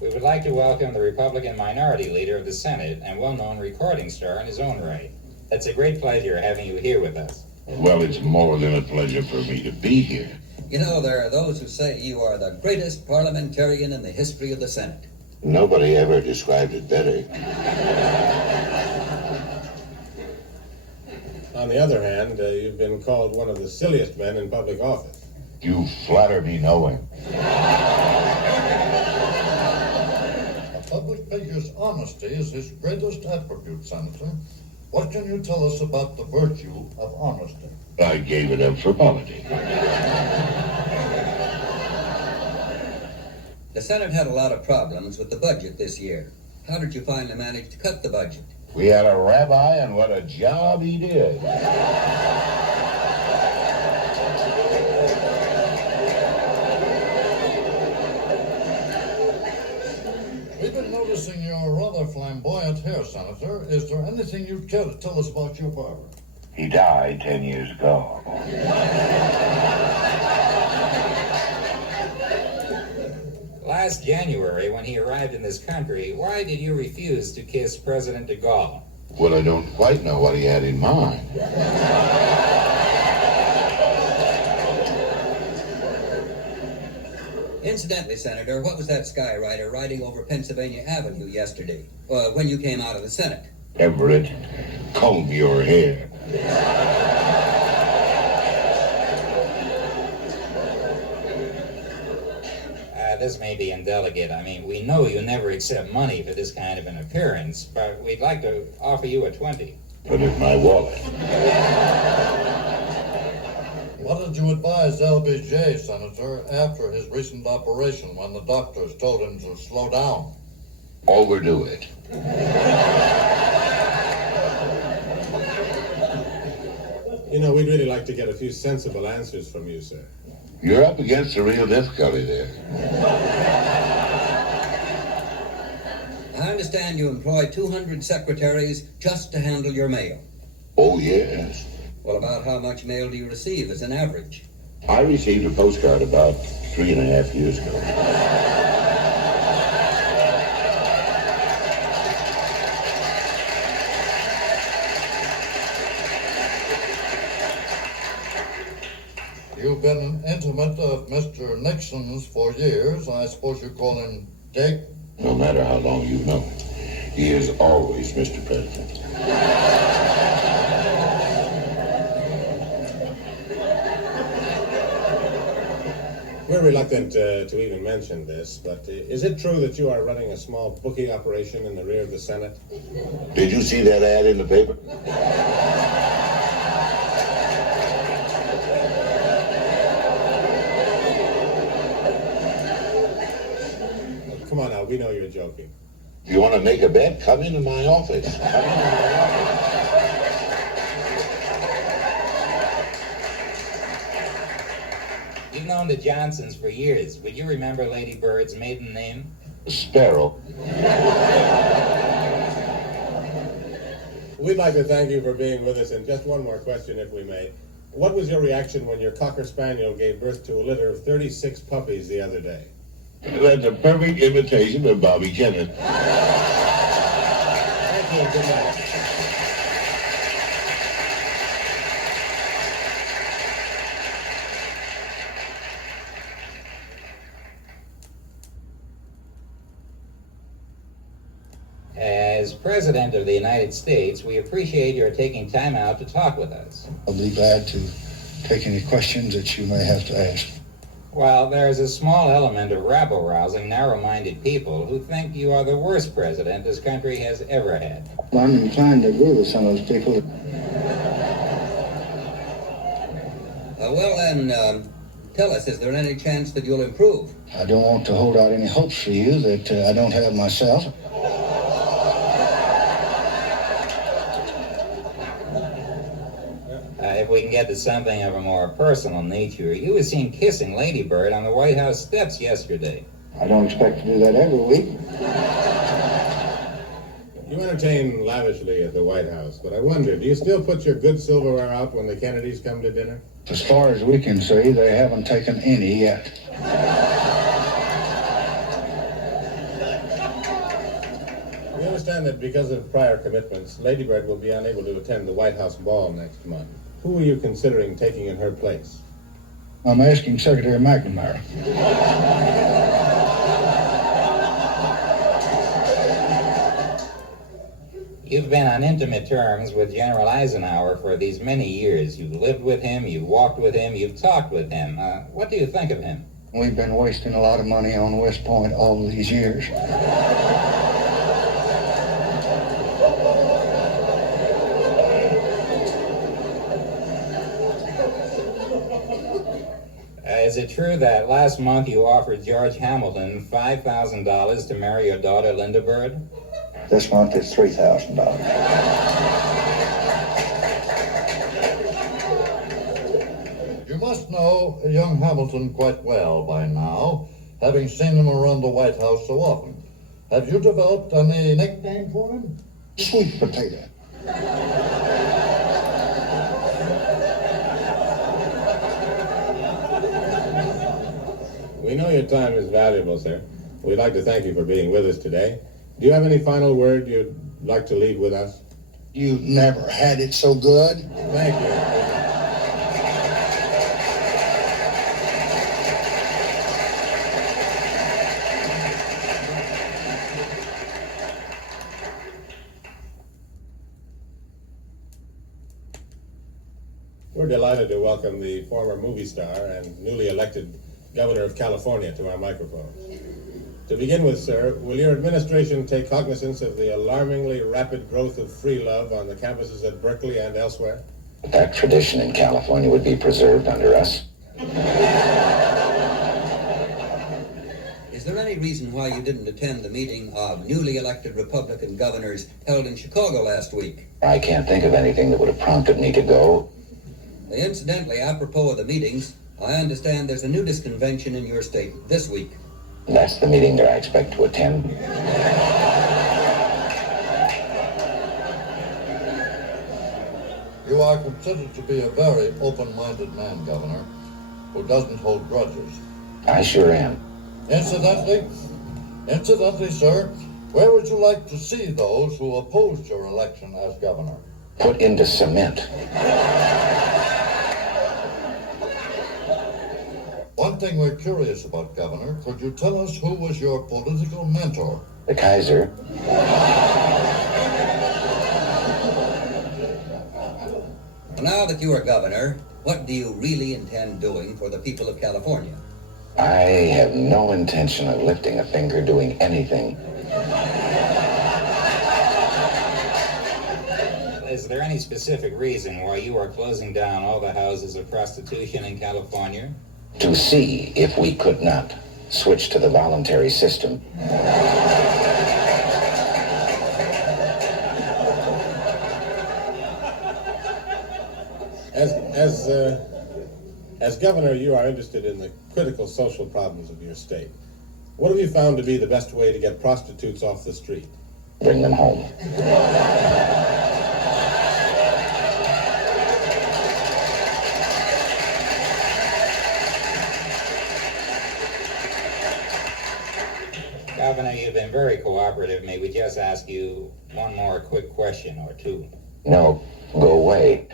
We would like to welcome the Republican Minority Leader of the Senate and well-known recording star in his own right. It's a great pleasure having you here with us. Well, it's more than a pleasure for me to be here. You know, there are those who say you are the greatest parliamentarian in the history of the Senate. Nobody ever described it better. On the other hand, you've been called one of the silliest men in public office. You flatter me knowing. A public figure's honesty is his greatest attribute, Senator. What can you tell us about the virtue of honesty? I gave it up for politics. The Senate had a lot of problems with the budget this year. How did you finally manage to cut the budget? We had a rabbi, and what a job he did. We've been noticing your rather flamboyant hair, Senator. Is there anything you'd care to tell us about your barber? He died 10 years ago. Last January, when he arrived in this country, why did you refuse to kiss President de Gaulle? Well, I don't quite know what he had in mind. Incidentally, Senator, what was that skywriter riding over Pennsylvania Avenue yesterday, when you came out of the Senate? Everett, comb your hair. This may be indelicate. I mean, we know you never accept money for this kind of an appearance, but we'd like to offer you a 20. Put it in my wallet. What did you advise LBJ, Senator, after his recent operation when the doctors told him to slow down? Overdo it. You know, we'd really like to get a few sensible answers from you, sir. You're up against a real difficulty there. I understand you employ 200 secretaries just to handle your mail. Oh, yes. Well, about how much mail do you receive as an average? I received a postcard about 3.5 years ago. You've been an intimate of Mr. Nixon's for years. I suppose you call him Dick? No matter how long you've known him, he is always Mr. President. We're reluctant to even mention this, but is it true that you are running a small booking operation in the rear of the Senate? Did you see that ad in the paper? Come on now, we know you're joking. If you want to make a bet, come into my office. You've known the Johnsons for years. Would you remember Lady Bird's maiden name? Sparrow. We'd like to thank you for being with us, and just one more question, if we may. What was your reaction when your Cocker Spaniel gave birth to a litter of 36 puppies the other day? That's a perfect imitation of Bobby Kennett. Thank you. Good night. As President of the United States, we appreciate your taking time out to talk with us. I'll be glad to take any questions that you may have to ask. Well, there is a small element of rabble-rousing, narrow-minded people who think you are the worst president this country has ever had. I'm inclined to agree with some of those people. Well, then, tell us, is there any chance that you'll improve? I don't want to hold out any hopes for you that I don't have myself. If we can get to something of a more personal nature, you were seen kissing Lady Bird on the White House steps yesterday. I don't expect to do that every week. You entertain lavishly at the White House, but I wonder, do you still put your good silverware out when the Kennedys come to dinner? As far as we can see, they haven't taken any yet. understand that because of prior commitments, Lady Bird will be unable to attend the White House ball next month. Who are you considering taking in her place? I'm asking Secretary McNamara. You've been on intimate terms with General Eisenhower for these many years. You've lived with him, you've walked with him, you've talked with him. What do you think of him? We've been wasting a lot of money on West Point all these years. Is it true that last month you offered George Hamilton $5,000 to marry your daughter, Linda Bird? This month it's $3,000. You must know young Hamilton quite well by now, having seen him around the White House so often. Have you developed any nickname for him? Sweet potato. We know your time is valuable, sir. We'd like to thank you for being with us today. Do you have any final word you'd like to leave with us? You never had it so good. Thank you. We're delighted to welcome the former movie star and newly elected Governor of California to our microphone. To begin with, sir, will your administration take cognizance of the alarmingly rapid growth of free love on the campuses at Berkeley and elsewhere? That tradition in California would be preserved under us. Is there any reason why you didn't attend the meeting of newly elected Republican governors held in Chicago last week? I can't think of anything that would have prompted me to go. Incidentally, apropos of the meetings, I understand there's a nudist convention in your state this week. That's the meeting that I expect to attend. You are considered to be a very open-minded man, Governor, who doesn't hold grudges. I sure am. Incidentally, sir, where would you like to see those who opposed your election as governor? Put into cement. One thing we're curious about, Governor, could you tell us who was your political mentor? The Kaiser. Now that you are governor, what do you really intend doing for the people of California? I have no intention of lifting a finger doing anything. Is there any specific reason why you are closing down all the houses of prostitution in California? To see if we could not switch to the voluntary system. As governor, you are interested in the critical social problems of your state. What have you found to be the best way to get prostitutes off the street? Bring them home. Governor, you've been very cooperative. May we just ask you one more quick question or two? No, go away.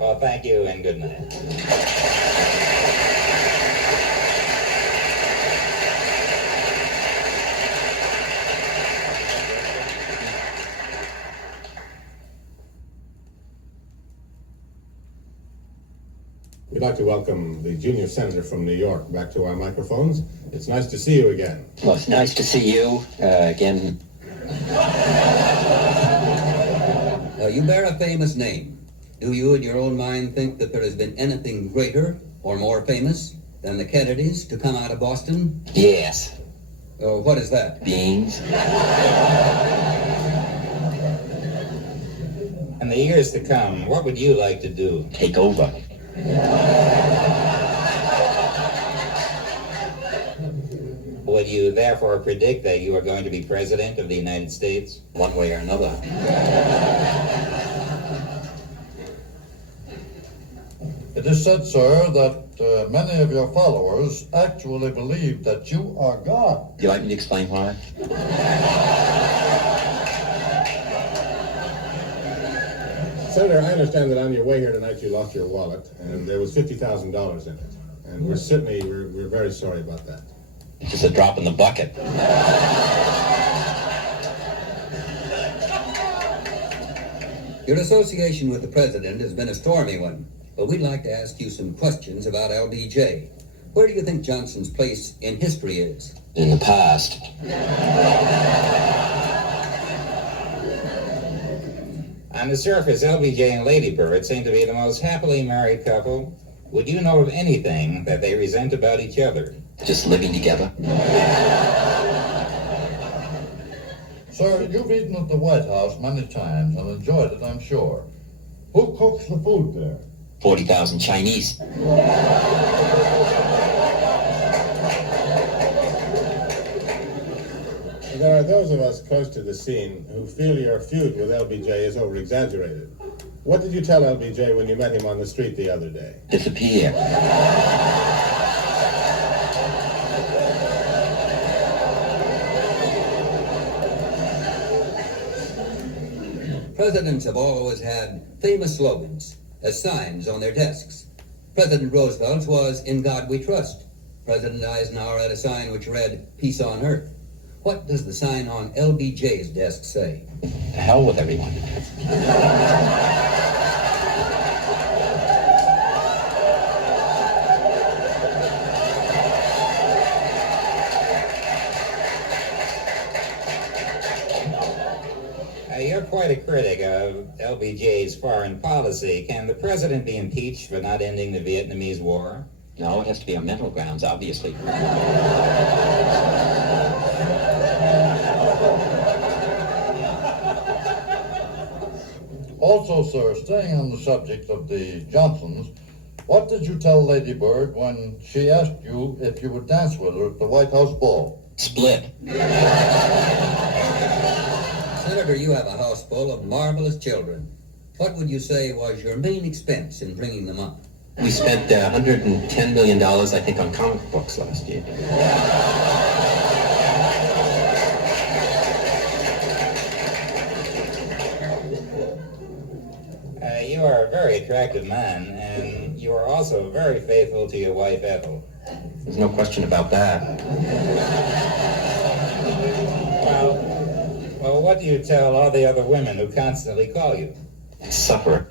Well, thank you and good night. We'd like to welcome the junior senator from New York back to our microphones. It's nice to see you again. Well, it's nice to see you again. You bear a famous name. Do you, in your own mind, think that there has been anything greater or more famous than the Kennedys to come out of Boston? Yes. What is that? Beans. In the years to come, what would you like to do? Take over. Would you therefore predict that you are going to be president of the United States? One way or another. The It is said, sir, that many of your followers actually believe that you are God. Would you like me to explain why? Senator, I understand that on your way here tonight you lost your wallet, and there was $50,000 in it. And we're very sorry about that. It's just a drop in the bucket. Your association with the president has been a stormy one, but we'd like to ask you some questions about LBJ. Where do you think Johnson's place in history is? In the past. On the surface, LBJ and Lady Bird seem to be the most happily married couple. Would you know of anything that they resent about each other? Just living together. Sir, you've eaten at the White House many times and enjoyed it, I'm sure. Who cooks the food there? 40,000 Chinese. There are those of us close to the scene who feel your feud with LBJ is over-exaggerated. What did you tell LBJ when you met him on the street the other day? Disappear. Presidents have always had famous slogans as signs on their desks. President Roosevelt's was, "In God We Trust." President Eisenhower had a sign which read, "Peace on Earth." What does the sign on LBJ's desk say? To hell with everyone. You're quite a critic of LBJ's foreign policy. Can the president be impeached for not ending the Vietnamese War? No, it has to be on mental grounds, obviously. Also, sir, staying on the subject of the Johnsons, what did you tell Lady Bird when she asked you if you would dance with her at the White House ball? Split. Senator, you have a house full of marvelous children. What would you say was your main expense in bringing them up? We spent $110 million, I think, on comic books last year. You are a very attractive man, and you are also very faithful to your wife, Ethel. There's no question about that. Well, what do you tell all the other women who constantly call you? Supper.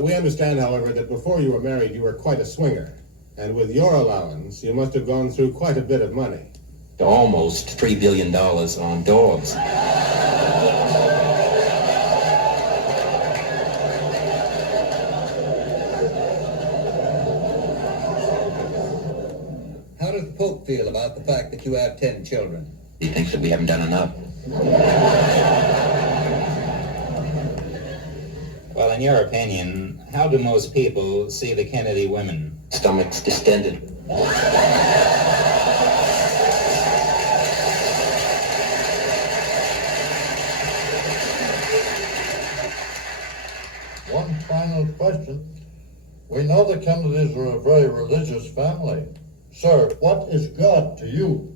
We understand, however, that before you were married, you were quite a swinger. And with your allowance, you must have gone through quite a bit of money. Almost $3 billion on dogs. How does the Pope feel about the fact that you have 10 children? He thinks that we haven't done enough. Well, in your opinion, how do most people see the Kennedy women? Stomachs distended. One final question. We know the Kennedys are a very religious family. Sir, what is God to you?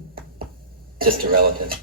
Just a relative.